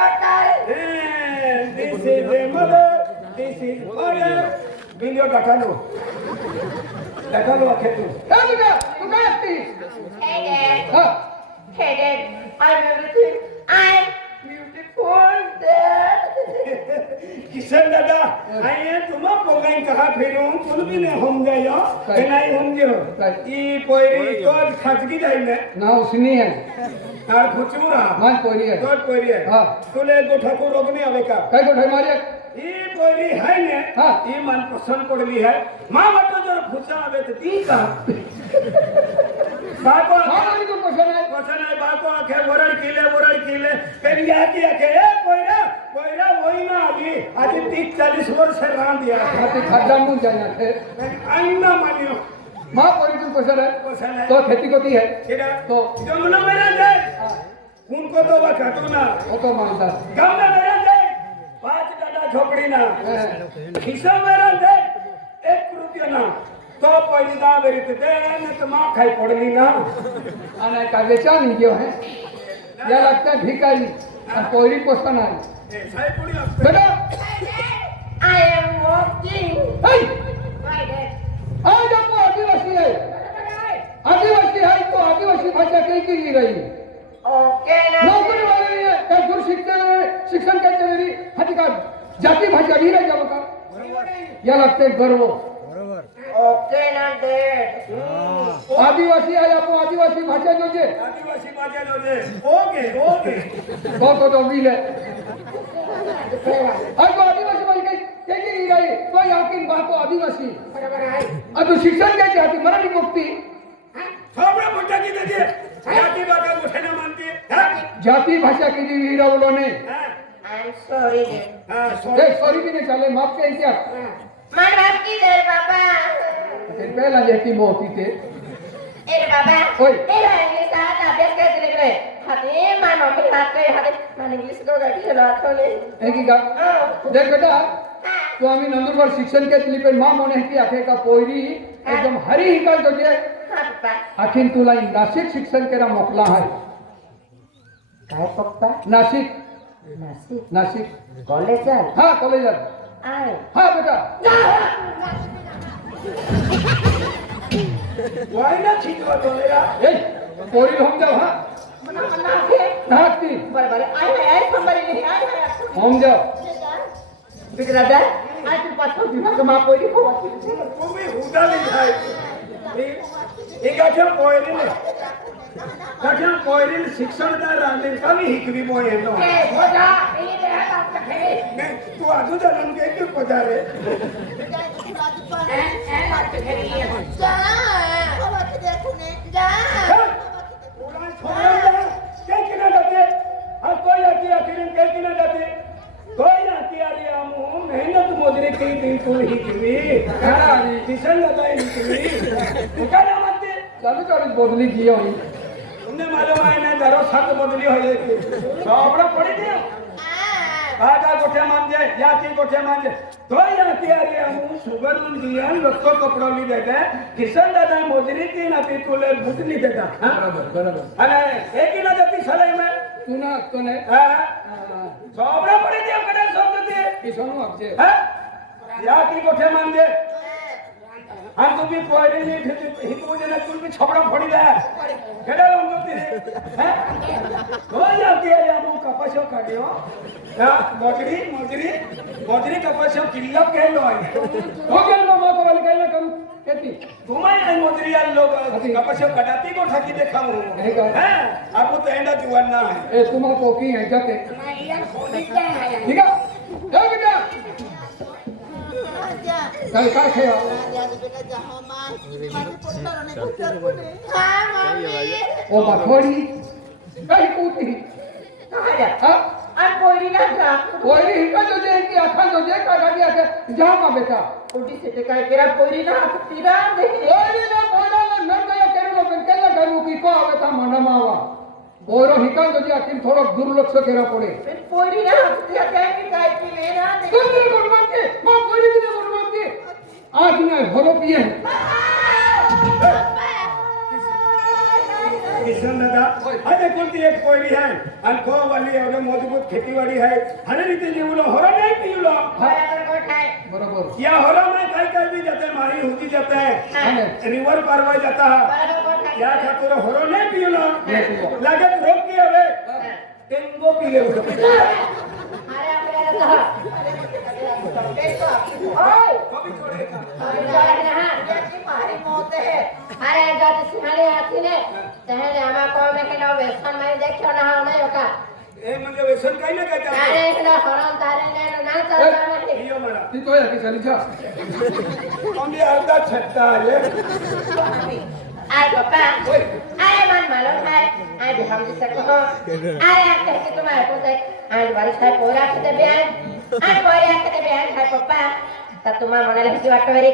This is the mother, this is father. Video dekhalo akhe tu. Hey beta, tu kya करती? Hey Dad. हाँ, Hey Dad. I'm everything. I'm beautiful Dad. Kishan दादा आइए तुम पोगाई कहा फिरूं तुम भी ने हम जायो के नहीं हम जो ई पोरी तो खाजगी जाइने ना उसनी है, और फुचूरा मान पोरी है। तो पोरी है हाँ। तुले गोठा को रोकने आवे का कई को ढाई मारिया? ई पोरी है ने हाँ। ई मन पसंद पड़ली है मां बटो जो फुचा आवे तो ती का बाको हाँ मारी को क्वेश्चन है। पसंद है बाको आखे वरड़ कीले फिर या की आखे ए कोयरा वही ना आली आज 30-40 वर्ष से रान दिया हाथी खड्डा मुंह जाना थे। अन्ना मानियो माँ पोरी को क्वेश्चन है। पसंद है तो खेती को की है? ठीक है तो जमुना मेरा दे उनको तो बता ना वो तो मानता। गंगा मेरा दे 5 डाला झोपड़ी ना खिसा मेरा दे 1 रुपया ना तो पैदा मेरी ते न तो मां खाई पड़ली ना आना का बेचा नहीं क्यों है? यह लगता है भिखारी और पोरी क्वेश्चन आई। ए साई पुड़िया बेटा, I am walking. hey, Why Dad? आज आपको आदिवासी है। आदिवासी है तो आदिवासी भाषा कहीं की नहीं रही। Okay ना. नौकरी वाले नहीं है, क्या दूर शिक्षण करते मेरी हथिकार जाति भाषा भी रह जाओ का? यह लगता है गर्व। Okay ना Dad. आदिवासी है आपको आदिवासी भाषा जो जे आदिवासी बाजा जो दे ओके बहुत तो मिल है। आज को आदिवासी भाषा कहीं की नहीं रही तो याकिन बात को आदिवासी। बराबर है. अब तो शिक्षण क्या जाति मराठी मुक्ति थोड़ा मोटा की दे दे जाति बाजा मुझे ना मानती है हां जाति भाषा की दी वीरा बोलो ने। I'm sorry Dad. हां देख सॉरी भी नहीं चले माफ के क्या? Man maaf ki Dad Papa. फिर पहला जैसी मोती थे। Baba. Oi. Ini saat habis ke sini. Hati mana mami hati mana English को गई है लाखों ने. एक ही गाँव देख बेटा तो आम्ही नंदुरबार शिक्षण के लिपे माँ मोने की आखे का पोयरी एकदम हरी हिकाल तो जे हाँ पापा. आखिन तुला नाशिक शिक्षण केरा मोकला है। काय पप्पा? नाशिक Nasib. नाशिक College जाए. हाँ कॉलेज आए. हाँ बेटा वाई ना छिटवा तो मेरा ए पोरी हम जाओ हाँ Mana ke? नाती Bari ay somebody ni ay. हम जाओ Bigrada. Ay tu pasal juga ke mapo ini kau. तू भी हुदा नहीं खाए ये गाठा कोयरी ने गाठा कोयरी ने शिक्षण दा रांदे कभी हिकवी बोय है तो Eh, boda. Ini dia tak cakap. मैं तू आजू जान के क्यों पता रे Tak cakap ini. उड़ान छोड़ दे के किना जाते हर कोई आती आखिर के किना जाते कोई आती आ रही हमू मेहनत मोजरे कई दिन तू हिकवी हां शिक्षण लगाई हिकवी उका ना मत चालू चालू बदली किया हुई तुमने मालूम है ना जरो शब्द बदली हो जाए साबड़ा पड़ी दियो आजा गोठे मान दे याती गोठे मान दे तो याती आ रही हम सुगर उन दिया लक्को कपड़ा ली देते किशन दादा मोजरी की नाती तुले बुट ली देता हां बराबर अरे एक ही ना जाती सलाई में तूने हां साबड़ा पड़ी दियो कड़े शब्द दे किसनो आपसे हां याती गोठे मान दे हम तो भी कोई नहीं हिंदू जना तू भी छपड़ा फोड़ी दे केड़ा लोग तेरे हैं तो याती आ हम कपासो काटियो मोजरी कपासो किल्लप के लो आई हो गया ना माँ को वाली कहना करूँ कहती तुम्हारे आई मोजरी यार लोग कपासो कटाती को ठाकी देखा हूँ हैं आपको तो एंडा जुआन ना है ए तुम्हारा पोकी है जाते ठीक है ए बेटा कल काय खेया हाँ मम्मी. ओ मखोड़ी कहीं कूती Ada. हाँ An poiri na ga. कोई हिका जो जे की आखा जो जे का गाड़ी आके जा मा बेटा Udi se te kai kera poiri na tira de. कोई ना कोड़ा ना नर गया केरो पेन केला गालू की को आवे ता मनमा आवा ओरो हिका जो जे आखिन थोड़ो दुर्लक्ष केरा पड़े Poiri na tira kai ki kai ki le na de. तुम ने गुणवंत के मां कोई भी ने गुणवंत के आज ने हरो पिए किशन दादा अरे कोणती एक कोयरी आहे आणि कोवाली एवढं मजबूत खेतीवाडी आहे अरे रीती जीवलो होरा नाही पिवलो बरोबर गोठ आहे बरोबर या होरा में काय भी जाते मारी होती जाते है रिवर पार जाता है बरोबर गोठ आहे या खातिर होरो नहीं पिवलो नहीं पिवलो। लागत रोक की हवे टेंगो पी ले अरे आपल्याला ओय कभी छोड़ेगा अरे जाने हां याची मारी मौत है अरे जाते सिंहाने हाथी ने तहले आमा को में के नो वेसन में देखो ना हो नहीं होगा ए म्हणजे व्यसन काही ना काय अरे इकडे हरण तारे ने ना चालता नाही पियो मला ती तो या की चली जा आम्ही अर्धा छट्टा आले आय पापा अरे मन मालूम है आय भी हम जिसे कहो अरे आप कह के तुम्हारे को से आज बारिश है पूरा के बयान आज पूरा के बयान है पापा तर तुम्हा म्हणाले किती वाटतं रे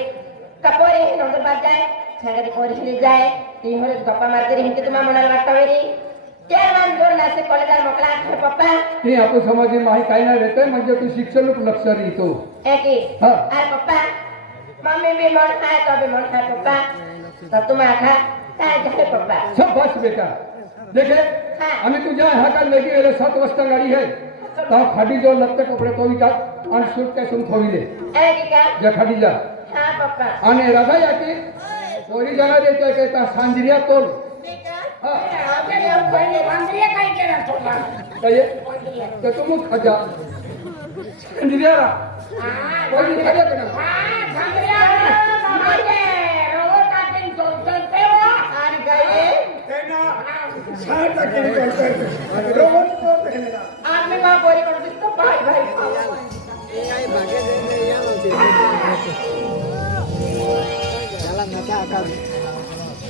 कपोरे हे नंतर बाद जाय सांगते पोरी जाय ती होरच गप्पा मारते रे हिंदी तुम्हा म्हणाले वाटतं रे चार मान जोर नासे कॉलेजला मोकळा आहे पप्पा हे आपण समाजी माही काय नाही रहते म्हणजे तू शिक्षण लक्ष रहितो एकी हाँ। अरे पप्पा मम्मी भी मन खाए तो भी मन खाए पप्पा तो तुम आखा काय जाए पप्पा सब बस बेटा देखे हाँ। आम्ही तुझ्या ह्या का लगी वेळे 7 वाजता गाडी आहे तर खाडी जो लत्ते कपडे कोई टाक आणि सूट काय सुन खोविले एकी का जा खाडी जा हाँ पप्पा आणि राधा याकी पोरी जाणार येतोय की त्या सांजरिया तोल हाँ। आपने अब पहले मंदिर काय केला तुला काय तर तू मुख खजा सांजरिया रा पोरी खजा का ना हां मंदिर मागे रोज टाकिन तो तेवा आणि काय तेना छाट टाकेल करते रोज तो तेना आम्ही मा पोरी कडे दिसतो भाई भाई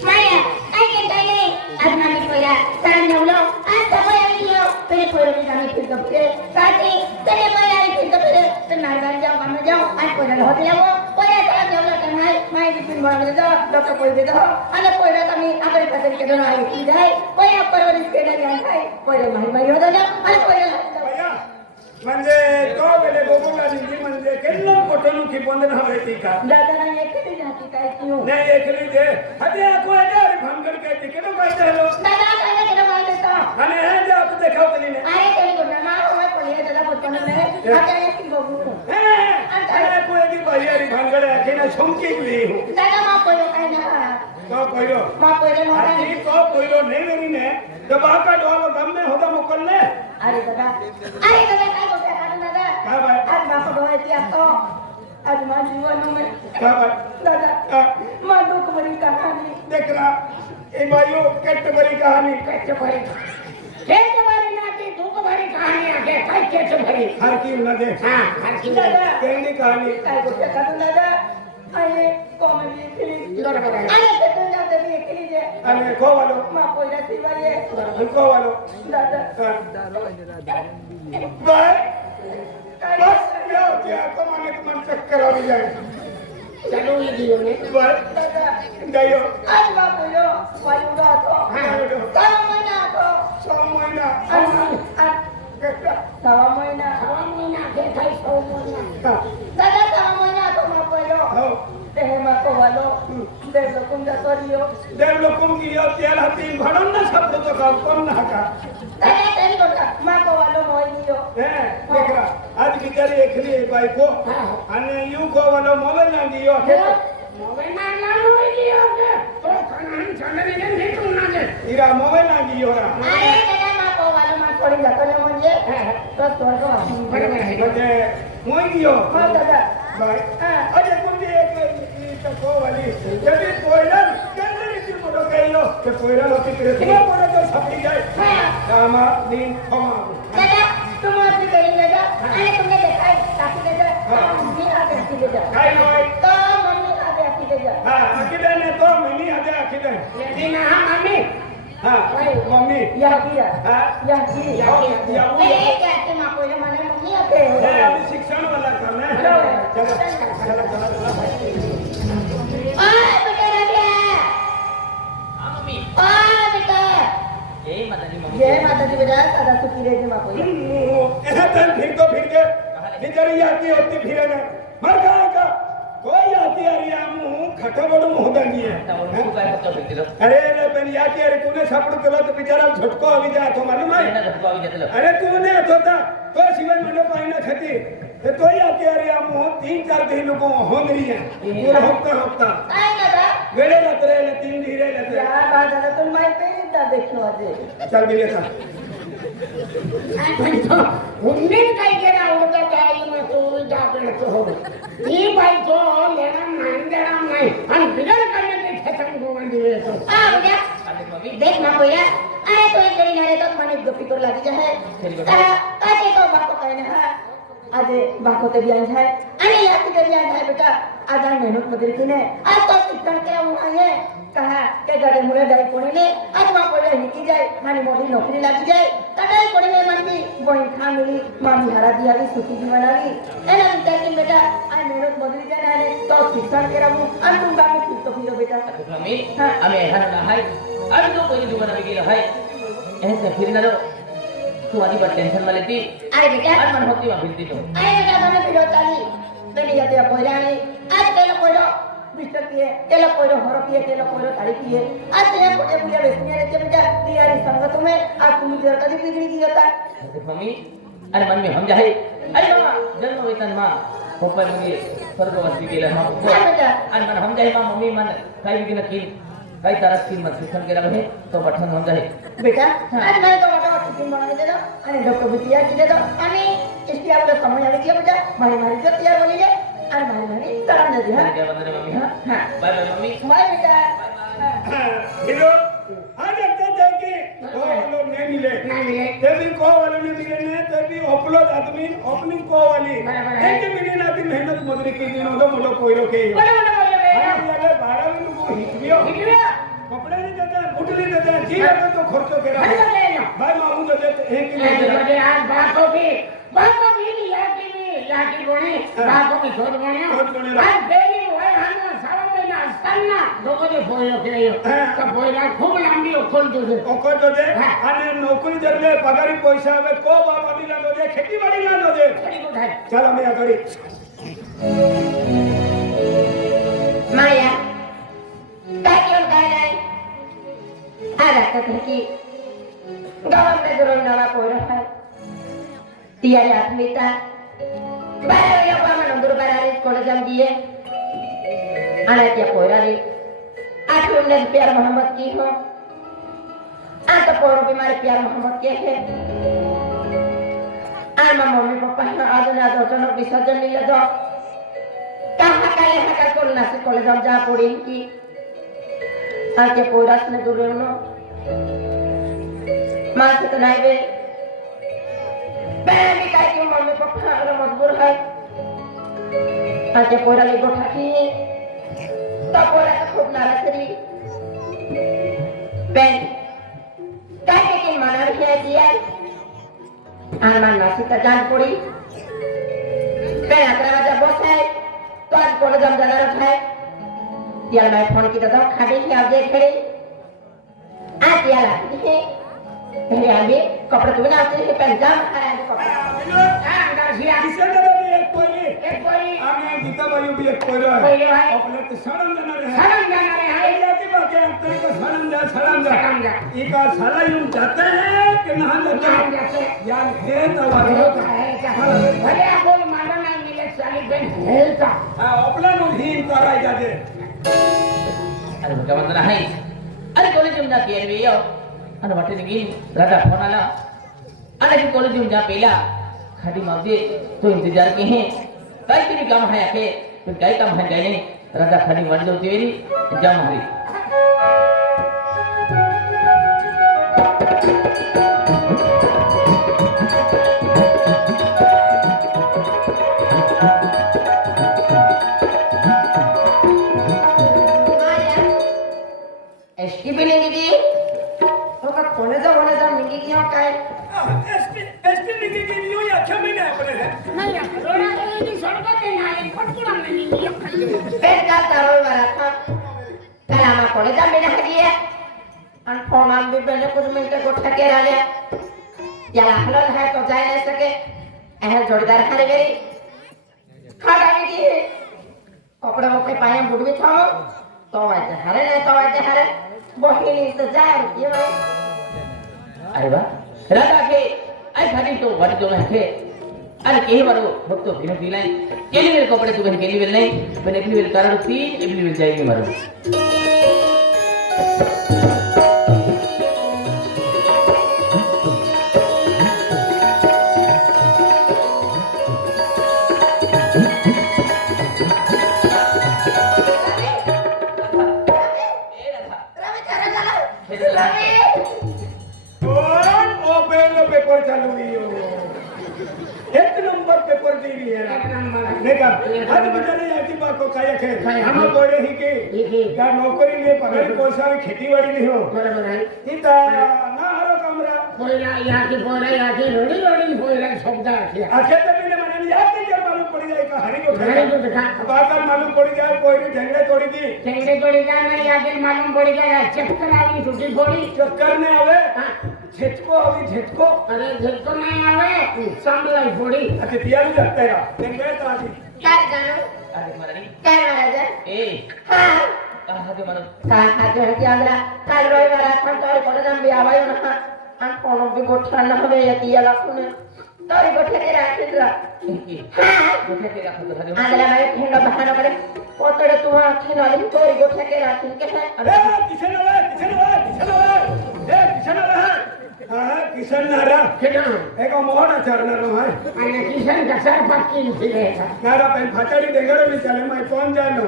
Maya, ay kentale, at nami pera, tan naulo, at tapoy ang iyo, pero puro ni kami pinto pere, pati, tanya mo yan pinto pere, tanarban jaw, kamo jaw, at pura lo hotel mo, pura sa naulo tanay, may dipin mo ang dito, doktor pura dito, ano pura kami, ako rin patay ka doon ay iday, pura parwalis ka na yan ay, pura mahimayo doon, ano pura भैया म्हणजे तो वेळे बघून आली म्हणजे केल्लो फटवणुकी बंद हवे ती का दादा ना एकटी जाती काय क्यों नाही एकली दे हदी आको आहे रे भानगड काय तिकडे काय झालो दादा काय केलं माहिती का आणि हे जे आपण देखावतली ने अरे तेरी गुन्हा मा होय पहिले दादा बोलतो ना आता एक बघू अरे कोई की बाहेरी भानगड आहे ना छमकी ली हो दादा मा पहिले काय ना तो पहिलो मा पहिले ना आणि तो पहिलो नाही वेरी ने जब आका डोलो गम में होता मोकलने अरे दादा काय बोलते दादा काय बाय आज बाप डोळ्याची असतो आज मा जीवन में काय बाय दादा मा दुख भरी कहानी देख रहा ए भाइयों कट बड़ी कहानी कैसे भरी कैसे भरी ना की दुख भरी कहानी आगे काय कैसे भरी हर की न दे हां हर की दादा केंडी कहानी काय बोलते दादा अरे कॉमेडी फिल्म बरोबर आहे अरे ते तुझ्या जाते मी केली जे आणि को वालो मा पहिला शिवाय को वालो दादा बाय बस क्या क्या कमाने को मन चक्कर आ जाए चलो ये दियो ने बस दादा दयो आज मा पहिलो वायुगा तो सहा महिना तो सो महीना सहा महिना हे काय 6 महिना दादा 6 महिना तो मा पहिलो हो ते मा को वालो देव लोकून जातो रियो देव लोकम की यो तेल हाती भडन ना शब्द तो काम कोण ना का दादा तेरी बोलता मा को वालो मोय रियो हे देख रहा आज बिचारी एकली बाई को आणि यू को वालो मोबाईल ना दियो मोबाईल ना मोय रियो के तो खाना चंदने ने भेटू ना दे इरा मोबाईल ना दियो रा अरे दादा मा को वालो मा थोडी जातो ना म्हणजे तो तोडतो बरोबर आहे म्हणजे मोय दियो हो दादा बाय अरे कोणती एक तो को वाली जबी कोयला केंद्र की मोठो केलो ते कोयला होती तिकडे तुला मोठा तो छपी जाय कामा दिन खमा दादा तुम आपली कहीं दादा अरे तुमने देखा है काफी दादा मी आते आती दादा काय होय तो मम्मी आते आती दादा हा अकिले ने तो महिनी आते अकिले लेकिन हाँ मम्मी हा मम्मी या किया हा या की या अरे क्या ते माँ को ये माने मम्मी आते हे अभी शिक्षण वाला काम है चलो चलो चलो ओए बेटा रविया हाँ मम्मी ओए बेटा जय माता दी बेटा सदा सुखी रहे माँ को ऐसा तन फिर के बिचारी आती होती फिर ना मर गया का कोई आती अरे आमू खटबडू होदानी है त्यामुळे तू काय फक्त भेटलो अरे रे पण याती अरे कोने सापडू केला तर बिचारा झटको आवी जा तो मालूम आहे त्यांना धटकावी घेतलं अरे कोने होता तो शिवाय मंडळ पाहिना खाती ते तो याती अरे आमू 3-4 दिन को होंगरी है पूरा होता काय दादा वेळे रात्र 3 धीरे या रात्र बाजारात पण माहिती नाही देखील वाजे चल गेले था हुंडीत काय केला होता काही मग तू जागृत हो ही बायको देणार नाही आणि बिगर करण्याचे ठेचण गोवण दिले येतो आ भैया आणि मम्मी देख ना भैया अरे तो एक करी नारे तो मने गप्पी कर लागी जाए काटे तो बाको कहने है आज बाको ते बियान है आणि या ते बियान है बेटा आज मेहनत मदर की ने आज तो शिक्षण के हुआ है कहा के गडे मुळे डाई कोणीने आज बाको ले हिकी जाए आणि मोठी नोकरी लागी जाए तडाई कोणीने मानवी बोई खा मिली मामी हरा दियाली सुखी जीवन आली एना विचार की बेटा आज मेहनत मदर जाने आले तो शिक्षण के रहू आणि तुम गाव में तो फिरो बेटा मम्मी आम्ही ह्याला हाय आणि तो पहिली दुकान आम्ही गेलो हाय एने फिरणार तू आधी बट टेन्शन मध्ये ती अरे बेटा आज मन होती वा फिरती तो अरे बेटा तुमने फिरो चाली बेटी जाते पोरानी आज तेल पोरो मिस्टर पिए तेल पोरो हर पिए तेल पोरो तारी पिए आज तेल पोटे मुझे बेचने रे के बेटा तियारी संगत में आज तुम इधर कभी बिगड़ी की होता मम्मी अरे मम्मी हम जाए अरे मामा जन्म वेतन मां पप्पा मुझे स्वर्गवासी केलं मां हाँ बेटा आणि मन हम जाए मां मम्मी मन काही बिना की काही तरह की मत शिक्षण केला आहे तो पठन हम जाए बेटा आज मैं तो वाटा टिफिन बना के दे दो अरे डॉक्टर भी तैयार की दे दो आणि इसकी आपको समय आने की बेटा भाई हमारी जो तैयार बनी है अरे भाई सलाम दे दिया क्या बंदरे मम्मी हां बाय बाय मम्मी बाय बेटा हिरो आज तक देखी को वालों नहीं मिले तभी को वालों ने मिले ने तभी अपलोड आदमी ओपनिंग को वाली एक मिली ना ती मेहनत मजदूरी की दिनों तो मुलो कोइरो के ये 12 में को हिटवियो कपड़े नहीं देते बूट नहीं देते जी लगे तो खर्चो केरा भाई मामू देते एक ही आज बाको भी लाकी गोणी बाको की छोट गोणी आज बेली होय हानो सावा महिना असताना दोघे फोयलो केयो तर फोयला खूप लांबी ओखोल तुझे ओखोल दे आणि नोकरी जरले पगारी पैसा आवे को बाबा दिला दे खेती बाड़ी ना दे खडी कुठाय चल मी आगड़ी माया काय केलं काय नाही आज आता की गावामध्ये जरूर नवा पोरं आहे तियारी आत्मीता बारा या पामा नंबर बारा कॉलेज में दिए आना क्या पोरारी आज उन्हें प्यार मोहम्मद की हो आज तो पोरों भी हमारे प्यार मोहम्मद के है आज मां मम्मी पापा आज ना दो चलो विसर्जन ले दो कहाँ का यहाँ का कोल नासिक कॉलेज में जा पड़ी की आज के पोरास में दूर रहना मां से तो नहीं वे मैं भी कह कि मम्मी पापा अगर मजबूर है आज के पोरा ले गोठा की तो पोरा का खूब नाराज करी बेन कह के कि मना है दिया आनमान नासिक का जान पड़ी बेन अकरा बजा बॉस है तो आज कॉलेज में जाना रखा है यार मैं फोन की तो खाने की आप देख खड़े आज यार आती है मेरे आगे कपड़े तो बिना आते हैं पैजामा है कपड़ा किसे दे भी एक कोई आगे गीता भाई भी एक कोई है अपने तो सड़न जाना है ये की बात है तेरे को सड़न जा ये का साला यूं जाते हैं कि नहा जाते हैं यार है तो होता है भले आपको मालूम नहीं मिले साली बन हेलता अपना नो ही कराई जाते अरे भगवान वंदना है अरे कॉलेज में जाके अरे यो अरे वाटे निगीन राजा फोन आला अरे की कॉलेज में जा पेला खाड़ी मागदे तो इंतजार के हैं काय की काम है आके फिर काय काम है जाने राजा खाड़ी वंडो देरी जाम हरी एसटी भी नहीं दी तो का कॉलेज मिली क्यों काय एसटी निकी की न्यू या क्या मैंने अपने है नाही रोडा गेली सोडते नाही पटकुला नाही पेट का तारोल वाला था कल हमारा कॉलेज में ना दिए अन फोन हम भी पहले कुछ मिनट को ठके रह लिया या हलन है तो जाए नहीं सके ऐसा जोड़दार खाने मेरी खाड़ा भी दी कपडे वपडे पाया बुडवी थांब तो वाजते हारे नाही तो वाजते हारे बहिणी तर जा ये बाई अरे वा राधा के आई खाली तो वाट तो नाही अरे केही बारो बघतो फिर दिलाय केली वेळ कपडे तू घरी केली वेळ नाही पण एकली वेळ कारण ती एकली वेळ जाईल मारो कोण ओपेन पेपर चालू एक नंबर पेपर दिली है नहीं का आज बेचारे याची बात को काय है हम बोले ही के का नौकरी ले पगार पैसा खेती बाड़ी नहीं हो बरोबर आहे इता ना हरो कमरा पोयला याकी रोडी पोयला शब्द आहे आखे तो मैंने माने याकी जब मालूम पड़ जाए का हरी को हरी को देखा। बात मालूम पड़ जाए कोई भी झंडे तोड़ी दी चेंगडे तोडी का नाही याकी मालूम पडी का चक्कर आवी सुटी फोडी चक्कर में आवे झटको अभी झटको अरे झटको नाही आवे सांभलाई फोडी अच्छा तियारी लगता है झंडे तो आजी काय जाणू अरे मराठी काय महाराज ए हा हाते मारो काय हाते हाती आंध्रा काल रविवार आपण तोरी पडदाम बी आवायो ना आणि कोण बी गोठा न हवे यती याला कोण तोरी गोठे के राखील रा हा गोठे के राखो तो आंध्रा मारे ठेंगा बहाना करे पोतडे तू आखी नाली तोरी गोठे के राखील के है अरे किशन आवे हाँ किशन नारा केना एक मोहन आचारणार भाई आणि किशन कसा पक्की निघले नारा पेन फाटाडी डेंगर में चले मैं कौन जानो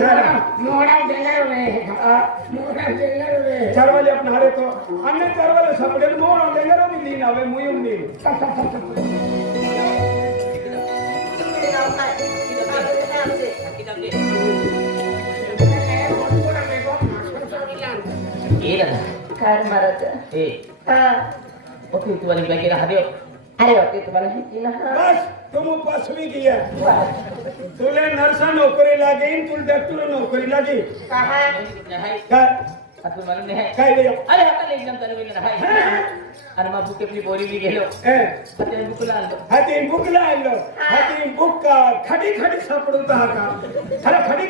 नारा मोडा देणार वे चरवाले अपना हरे तो अन्य चरवाले सपडे मोड़ डेंगर में लीन आवे मुयुम लीन ए दादा काय महाराज ए हा ओके तू वाली बैग रहा दियो अरे ओके तुम्हाला हिती ना बस तुम पासवी किया तुले नर्सा नौकरी लागी तुल डॉक्टर नौकरी लागी कहा नहीं काय तू मालूम नहीं है काय ले अरे हता ले एकदम तने वेला है अरे मा बुके अपनी बोरी भी गेलो ए हते बुकला आलो हाती बुकला आलो हाती बुक का खडी सापडता का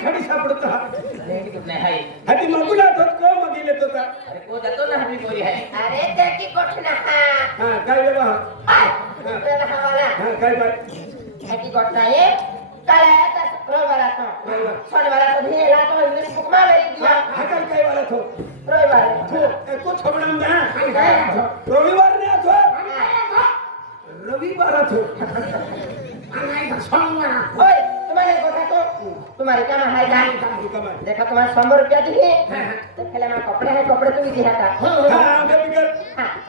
खडी सापडता नहीं कुछ नहीं है हाती मगुला तो को मगिले तो अरे को जातो ना हमी बोरी है अरे त्याची गोठना हा हां काय ले बा आपल्याला हवाला हां काय बाय त्याची गोठना आहे काल आता रविवाराचा शनिवाराचा भिला तो इंग्लिश बुक मा वेरी दिया हाकल काय वाला तो रविवार तू एको छोडम ना रविवार ने तो रविवार तो ओए तुम्हारे गोठा तो तुम्हारे क्या है का देखा तुम्हारे 100 रुपया दिए तो पहले मैं कपड़े तो भी दिया था हां बेबिकर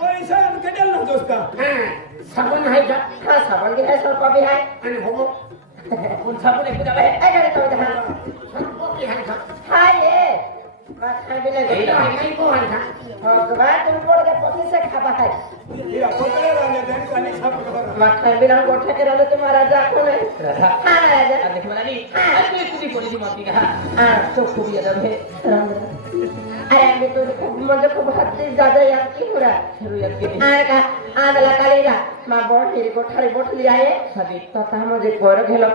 पैसा केडल ना दोस्ता साबण आहे का हाँ साबुन भी है 100 रुपया भी है आणि हो कौन सा बोले कुछ है अरे तो हाँ हाँ ये माखन भी लगे नाही को आहे का भगवान तुम बोल के पति से खाबा है ये पकड़े रहने देन काली सापड़ माखन भी ना गोठा के रहले तुम्हारा जाखो नहीं राधा हाँ राजा अरे देख मनाली अरे तू इतनी बोली थी माफी कहा हाँ तो खूब याद है अरे अभी तो मुझे खूब हद से ज्यादा याद की हो रहा शुरू याद की आने का आंधला करेगा माँ बोट मेरी गोठारी बोट लिया है शादी तो ता मुझे कोर घेलो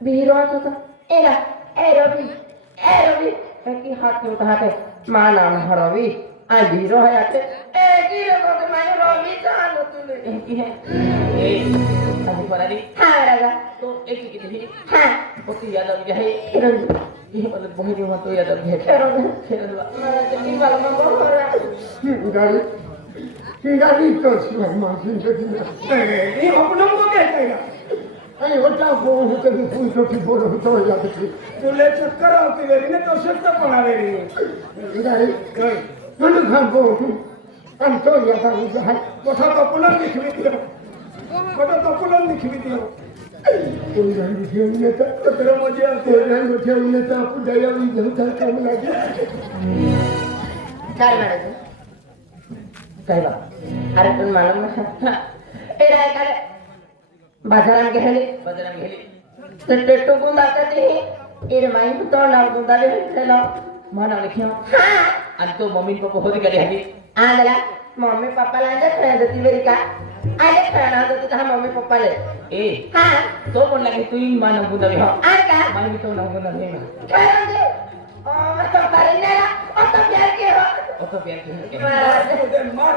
बीरो तो एला ए रवि की हाथ में कहा थे माँ नाम है रवि आ बीरो है आते ए गिरो को के मैं रवि जानो तूने एक ही है ए अभी मनाली हाँ राजा तो एक ही थी हाँ वो तो याद आ गया है रवि ये मतलब बहुत ही तो याद आ गया रवि फिर मेरा जल्दी वाला में बहुत हो रहा गाडी तो माझी ये अपनों को कहता है आणि होता बोल होते फुल छोटी बोल होतो यात तुले चक्कर आती वेरी ने तो शकता कोणा वेरी गाडी म्हणून खान बोल आणि तो यात आहे कोठा कपुलन लिखवी दियो कोई गाडी ठेवून येतं तर मजा कोई गाडी ठेवून येतं आपण दयावी घेऊ तर काम लागेल काय महाराज काय बा अरे तुम मालूम ना ए राय का बाजारात गेले बदनाम गेली तर टेटो गुंद आता ते इर माई तो नाव गुंदा बे खेलो माना लिखियो हां आणि तो मम्मी पप्पा होती गाडी हली आंधला मम्मी पापा ला जा खेळ देती वेरी का आले खेळणार होतं तुझ्या मम्मी पप्पाले ए हा तो म्हणला की तू इन मान गुंडावी हा आणि का मान मी तो ना गुंडावी खेळणार दे बरण्याला आता प्यार के हो ओतो प्यार के मार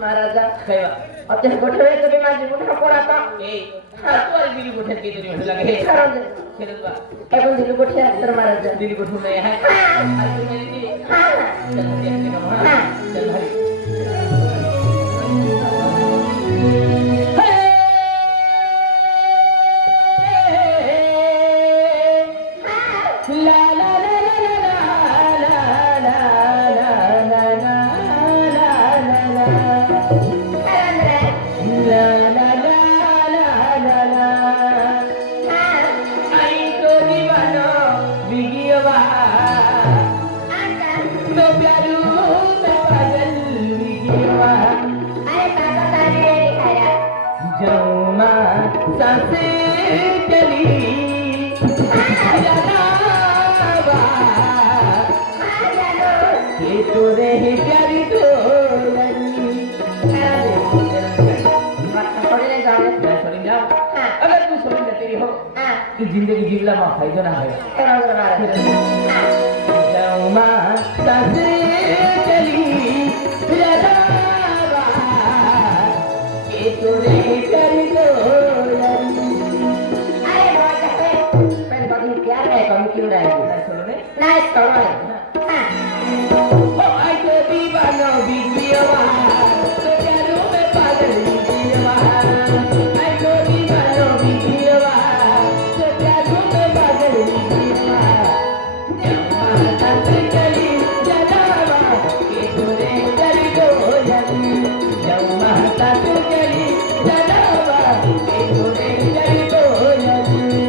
महाराजा काय वा आता गोठे वेळ तुम्ही माझी गोठा कोणाचा ए हा तू आली दिली गोठ्यात की तरी म्हणू लागे खेळणार दे खेळत बा आपण दिली गोठे तर महाराजा दिली गोठून नाही आहे आज तू मेरी दिली हा चल हरी का हा चल हरी ला ला ला सांसे चली के तोरे प्यारी अगर तू सोच तेरी हो कि जिंदगी जीवला मा फायदा ना है जाऊमा सांसे चली के तोरे प्यारी क्यों नहीं सुनो ने नाइस करो ओ आई तो दीवानो बिगियावा तो प्यारो में पागल बिगियावा आई तो दीवानो बिगियावा तो प्यारो में पागल बिगियावा जम्मा तक चली जलावा के तोरे चली दो जली जम्मा तक चली जलावा के तोरे चली दो जली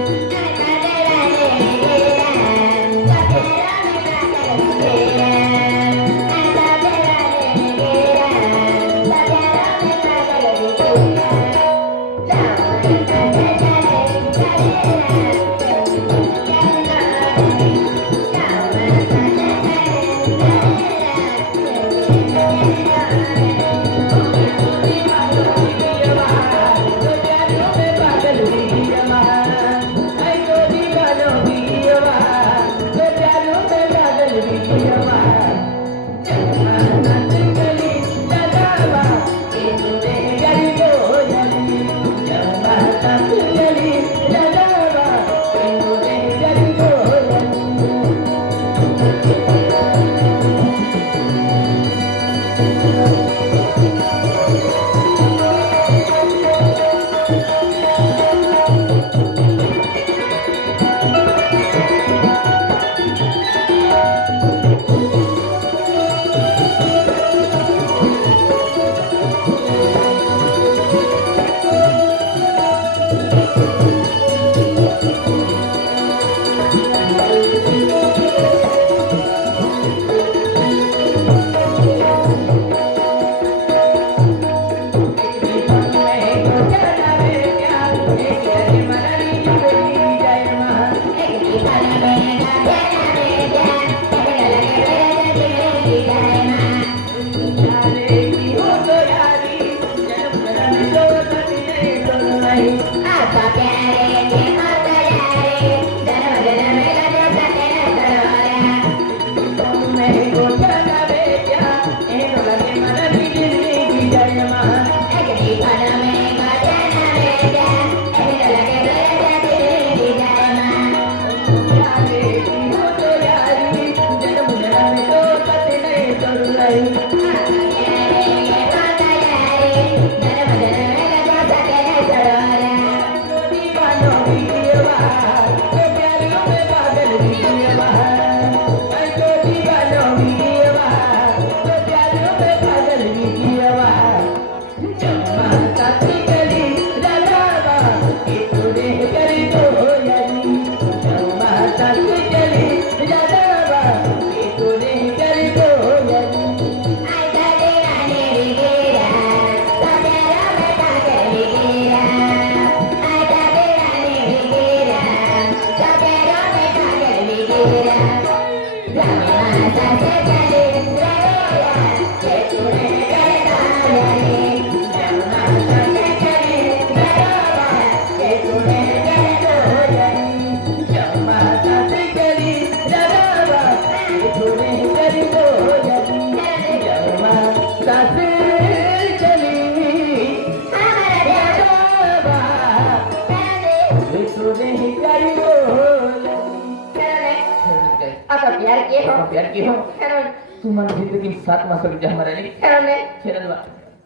तो प्यार के हो प्यार की हो खरो तू मन जिंदगी में 7 मास रुपया हमारे लिए खरो ने खेल बा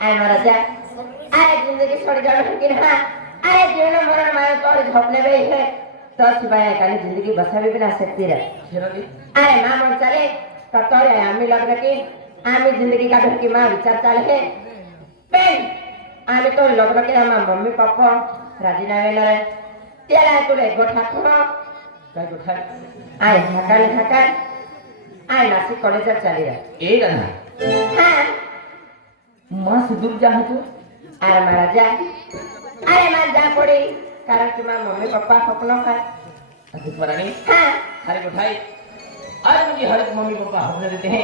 आय महाराजा आय जिंदगी छोड़ जाओ कि ना आय जीवन मरण मायो तो झपने बे है तो सिवाय काली जिंदगी बसा भी ना सकती रे खेल दी आय मां मन चले तो तोरे आम्ही लग्न की आम्ही जिंदगी का की मां विचार चाले है पेन आम्ही तो लग्न के हम मम्मी पापा राजी ना वेला रे त्याला तुले गोठा खो काय गोठा आय हकाल आय नासिक कॉलेज चली रे ए गना हां मां से दूर जा है तू अरे महाराजा अरे मां जा पड़ी कारण कि मां मम्मी पापा सपनों का अधिक मरानी हां अरे गोठाई आज मुझे हर मम्मी पापा हौसला देते हैं